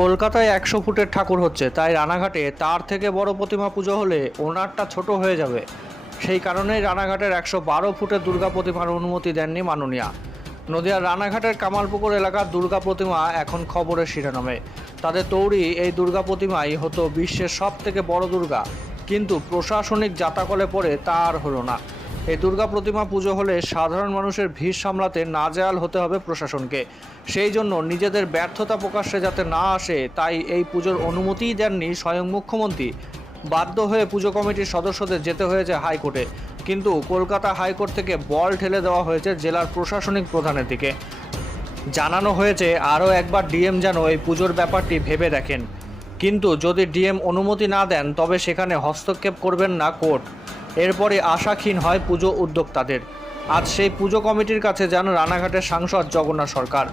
কলকাতায় 100 ফুটের ঠাকুর হচ্ছে, তাই রানাঘাটে তার থেকে বড় প্রতিমা পুজো হলে ওনারটা ছোট হয়ে যাবে। সেই কারণেই রানাঘাটের 112 ফুটের দুর্গা প্রতিমার অনুমতি দেননি মাননীয়া। নদিয়ার রানাঘাটের কামালপুকুর এলাকার দুর্গা প্রতিমা এখন খবরের শিরোনামে। তাদের তৈরি এই দুর্গা প্রতিমাই হতো বিশ্বের সব থেকে বড় দুর্গা, কিন্তু প্রশাসনিক জাতাকলে পড়ে তা আর হলো না। এই দুর্গা প্রতিমা পুজো হলে সাধারণ মানুষের ভিড় সামলাতে নাজেহাল হতে হবে প্রশাসনকে। সেই জন্য নিজেদের ব্যর্থতা প্রকাশ্যে যাতে না আসে, তাই এই পুজোর অনুমতিই দেননি স্বয়ং মুখ্যমন্ত্রী। বাধ্য হয়ে পুজো কমিটির সদস্যদের যেতে হয়েছে হাইকোর্টে, কিন্তু কলকাতা হাইকোর্ট থেকে বল ঠেলে দেওয়া হয়েছে জেলার প্রশাসনিক প্রধানের দিকে। জানানো হয়েছে আরও একবার ডিএম যেন এই পুজোর ব্যাপারটি ভেবে দেখেন, কিন্তু যদি ডিএম অনুমতি না দেন তবে সেখানে হস্তক্ষেপ করবেন না কোর্ট। এরপরে আশা ক্ষীণ হয় পুজো উদ্যোক্তাদের। আজ সেই পুজো কমিটির কাছে যান রানাঘাটের সাংসদ জগন্নাথ সরকার।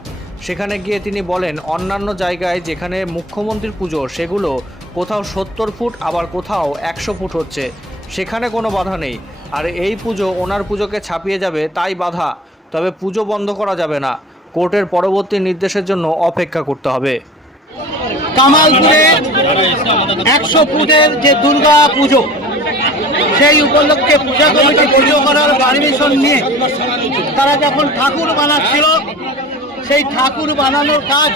সেখানে গিয়ে তিনি বলেন, অন্যান্য জায়গায় যেখানে মুখ্যমন্ত্রীর পুজো সেগুলো কোথাও 70 ফুট আবার কোথাও 100 ফুট হচ্ছে, সেখানে কোনো বাধা নেই। আর এই পুজো ওনার পুজোকে ছাপিয়ে যাবে তাই বাধা। তবে পুজো বন্ধ করা যাবে না, কোর্টের পরবর্তী নির্দেশের জন্য অপেক্ষা করতে হবে। কামালপুরে 100 ফুটের যে দুর্গা পুজো, সেই উপলক্ষে পূজা কমিটি পুজো করার পারমিশন নিয়ে তারা যখন ঠাকুর বানাচ্ছিল, সেই ঠাকুর বানানোর কাজ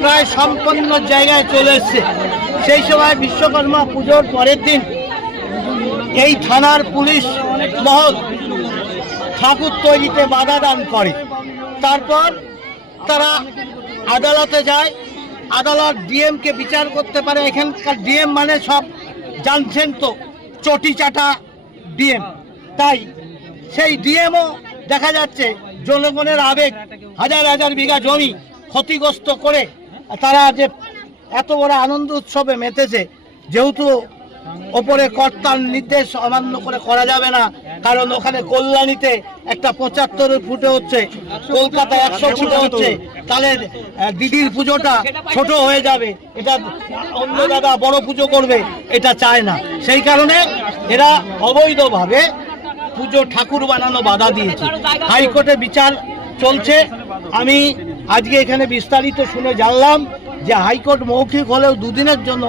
প্রায় সম্পন্ন জায়গায় চলে এসছে। সেই সময় বিশ্বকর্মা পুজোর পরের দিন এই থানার পুলিশ মহল ঠাকুর তৈরিতে বাধা দান করে। তারপর তারা আদালতে যায়, আদালত ডিএমকে বিচার করতে পারে। এখানকার ডিএম মানে সব জানছেন তো, চটি চাটা ডিএম। তাই সেই ডিএমও দেখা যাচ্ছে জনগণের আবেগ, হাজার হাজার বিঘা জমি ক্ষতিগ্রস্ত করে তারা যে এত বড় আনন্দ উৎসবে মেতেছে, যেহেতু ওপরে কর্তার নির্দেশ অমান্য করে করা যাবে না, কারণ ওখানে কল্যাণীতে একটা 75 ফুটে হচ্ছে, কলকাতায় 100 ফুটে হচ্ছে, তাহলে দিদির পুজোটা ছোট হয়ে যাবে, এটা অন্য দাদা বড় পুজো করবে, এটা চায় না। সেই কারণে এরা অবৈধভাবে পুজো ঠাকুর বানানো বাধা দিয়েছে। হাইকোর্টে বিচার চলছে। আমি আজকে এখানে বিস্তারিত শুনে জানলাম যে হাইকোর্ট মৌখিক হলেও 2 দিনের জন্য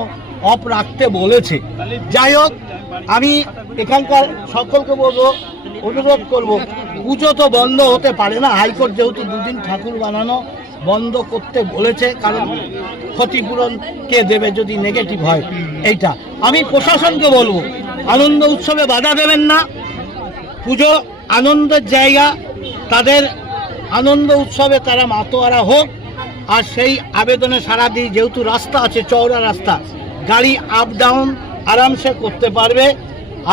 অফ রাখতে বলেছে। যাই হোক, আমি এখানকার সকলকে বলবো, অনুরোধ করব, পুজো তো বন্ধ হতে পারে না। হাইকোর্ট যেহেতু 2 দিন ঠাকুর বানানো বন্ধ করতে বলেছে, কারণ ক্ষতিপূরণ কে দেবে যদি নেগেটিভ হয়। এইটা আমি প্রশাসনকে বলবো, আনন্দ উৎসবে বাধা দেবেন না। পুজো আনন্দের জায়গা, তাদের আনন্দ উৎসবে তারা মাতোয়ারা হোক। আর সেই আবেদনে সাড়া দিই, যেহেতু রাস্তা আছে, চওড়া রাস্তা, গাড়ি আপ ডাউন আরামসে করতে পারবে।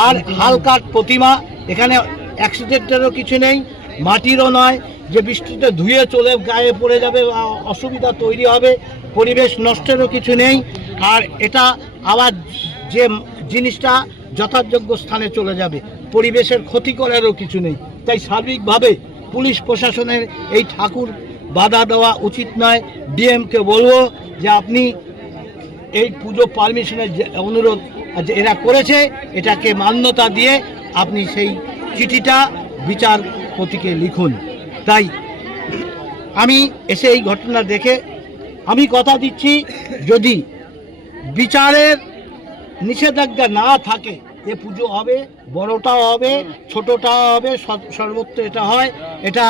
আর হালকা প্রতিমা, এখানে অ্যাক্সিডেন্টেরও কিছু নেই, মাটিরও নয় যে বৃষ্টিতে ধুয়ে চলে গায়ে পড়ে যাবে, অসুবিধা তৈরি হবে, পরিবেশ নষ্টেরও কিছু নেই। আর এটা আবার যে জিনিসটা যথাযোগ্য স্থানে চলে যাবে, পরিবেশের ক্ষতি করারও কিছু নেই। তাই সার্বিকভাবে পুলিশ প্রশাসনের এই ঠাকুর বাধা দেওয়া উচিত নয়। ডিএমকে বলবো যে আপনি এই পুজো পারমিশনের যে অনুরোধ এরা করেছে, এটাকে মান্যতা দিয়ে আপনি সেই চিঠিটা বিচারপতিকে লিখুন। তাই আমি এসে এই ঘটনা দেখে আমি কথা দিচ্ছি, যদি বিচারের নিষেধাজ্ঞা না থাকে, এ পুজো হবে, বড়টাও হবে, ছোটটাও হবে, সর্বত্র এটা হয়। এটা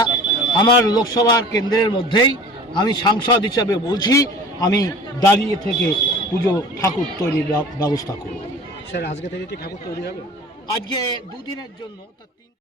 আমার লোকসভার কেন্দ্রের মধ্যেই আমি সাংসদ হিসাবে বলছি, আমি দাঁড়িয়ে থেকে পুজো ঠাকুর তৈরির ব্যবস্থা করব। স্যার, আজকে থেকে কি ঠাকুর তৈরি হবে? আজকে 2 দিনের জন্য।